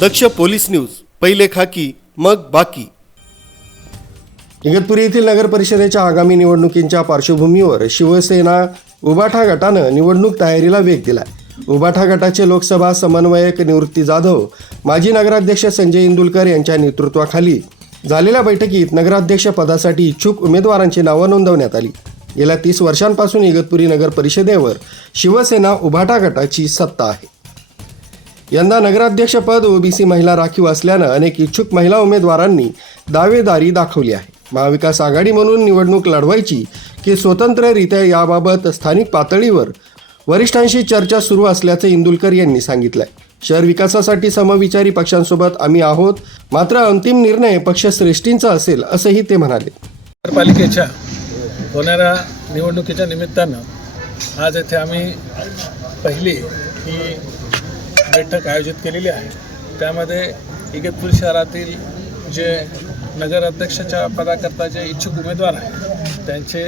दक्ष police news पहिले खाकी मग बाकी. इगतपुरी येथील नगर परिषदेच्या आगामी निवडणुकींच्या पार्श्वभूमीवर शिवसेना उबाठा गटानं निवडणूक तयारीला वेग दिला उबाठा गटाचे लोकसभा समन्वयक निवृत्ती जाधव माजी नगराध्यक्ष संजय इंदुलकर यांच्या नेतृत्वाखाली झालेल्या बैठकीत नगराध्यक्ष पदासाठी इच्छुक उमेदवारांची नावं नोंदवण्यात आली. गेल्या तीस वर्षांपासून इगतपुरी नगर परिषदेवर शिवसेना उभाटा गटाची सत्ता आहे. यंदा नगराध्यक्षपद ओबीसी महिला राखीव असल्यानं अनेक इच्छुक महिला उमेदवारांनी दावेदारी दाखवली आहे. महाविकास आघाडी म्हणून निवडणूक लढवायची की स्वतंत्ररित्या याबाबत स्थानिक पातळीवर वरिष्ठांशी चर्चा सुरू असल्याचं इंदुलकर यांनी सांगितलंय. शहर विकासासाठी समविचारी पक्षांसोबत आम्ही आहोत मात्र अंतिम निर्णय पक्षश्रेष्ठींचा असेल असंही ते म्हणाले. नगरपालिकेच्या होणाऱ्या निवडणुकीच्या निमित्तानं आज येथे आम्ही पहिली ही बैठक आयोजित केलेली आहे. त्यामध्ये इगतपूर शहरातील जे नगराध्यक्षाच्या पदाकरता जे इच्छुक उमेदवार आहेत त्यांचे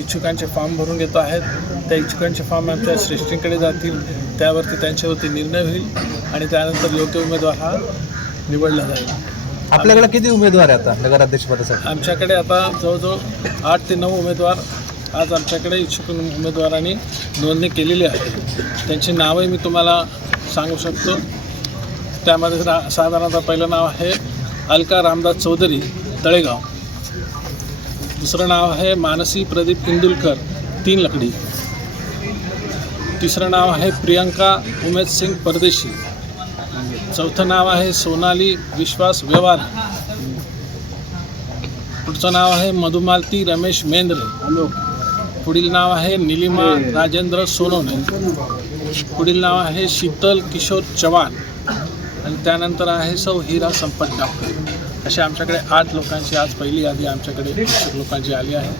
इच्छुकांचे फॉर्म भरून घेतो आहेत. त्या इच्छुकांचे फॉर्म आमच्या श्रेष्ठींकडे जातील त्यावरती त्यांच्यावरती निर्णय होईल आणि त्यानंतर योग्य उमेदवार हा निवडला जाईल. आपल्याकडे किती उमेदवार आहे आता नगराध्यक्षपदासाठी आमच्याकडे आता जवळजवळ आठ ते नऊ उमेदवार आज आमच्याकडे इच्छुक उमेदवारांनी नोंदणी केलेली आहे. त्यांची नावंही मी तुम्हाला सांगू शकतो. त्यामध्ये रा साधारणतः पहिलं नाव आहे अलका रामदास चौधरी तळेगाव. दुसरं नाव आहे मानसी प्रदीप इंदुलकर तीन लकडी. तिसरं नाव आहे प्रियंका उमेद सिंग परदेशी. चौथं नाव आहे सोनाली विश्वास व्यवहार. पुढचं नाव आहे मधुमालती रमेश मेंद्रे पुढील नाव आहे निलिमा राजेंद्र सोनवणे पुढील नाव आहे शीतल किशोर चव्हाण. आणि त्यानंतर आहे सौ हिरा संपत डावकर. असे आमच्याकडे आठ लोकांची आज पहिली यादी आमच्याकडे इच्छुक लोकांची आली आहे.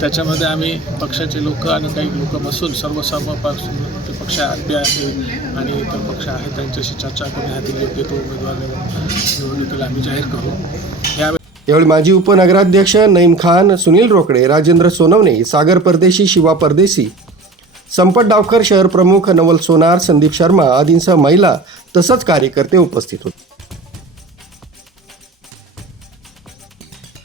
त्याच्यामध्ये आम्ही पक्षाचे लोक आणि काही लोक बसून सर्व सर्व पक्ष ते पक्ष आहे आणि इतर पक्ष आहेत त्यांच्याशी चर्चा करून ह्यातील योग्य तो उमेदवार निवडणुकीला आम्ही जाहीर करू. यावेळी यावेळी माजी उपनगराध्यक्ष नईम खान सुनील रोकडे राजेंद्र सोनवणे सागर परदेशी शिवा परदेशी संपत डावकर शहर प्रमुख नवल सोनार संदीप शर्मा आदींसह महिला तसंच कार्यकर्ते उपस्थित होते.